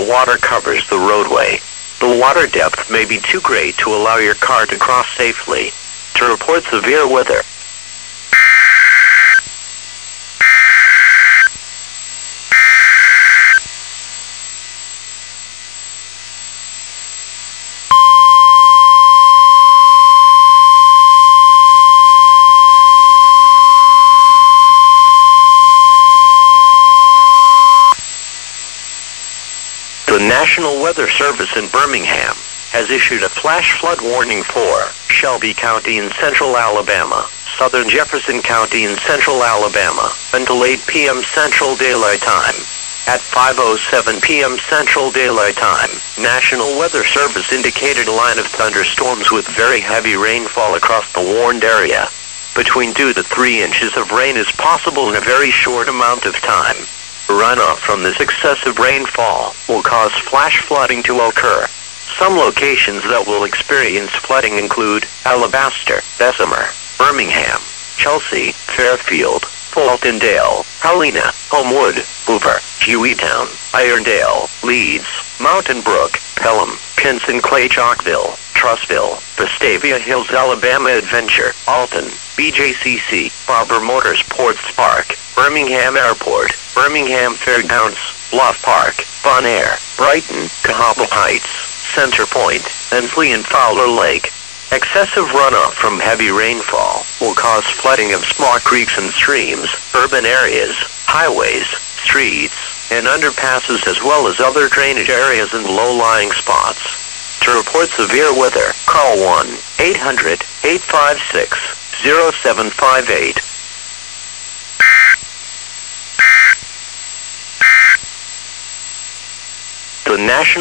the water covers the roadway. The water depth may be too great to allow your car to cross safely. To report severe weather, the National Weather Service in Birmingham has issued a flash flood warning for Shelby County in central Alabama, southern Jefferson County in central Alabama, until 8 p.m. Central Daylight Time. At 5:07 p.m. Central Daylight Time, National Weather Service indicated a line of thunderstorms with very heavy rainfall across the warned area. Between 2 to 3 inches of rain is possible in a very short amount of time. Runoff from this excessive rainfall will cause flash flooding to occur. Some locations that will experience flooding include Alabaster, Bessemer, Birmingham, Chelsea, Fairfield, Fultondale, Helena, Homewood, Hoover, Hueytown, Irondale, Leeds, Mountain Brook, Pelham, Pinson Clay, Chalkville, Trussville, Vestavia Hills, Alabama Adventure, Alton, BJCC, Barber Motors, Ports Park, Birmingham Airport, Birmingham Fairgrounds, Bluff Park, Bon Air, Brighton, Cahaba Heights, Center Point, and Flea and Fowler Lake. Excessive runoff from heavy rainfall will cause flooding of small creeks and streams, urban areas, highways, streets, and underpasses, as well as other drainage areas and low-lying spots. To report severe weather, call 1-800-856-0758. The National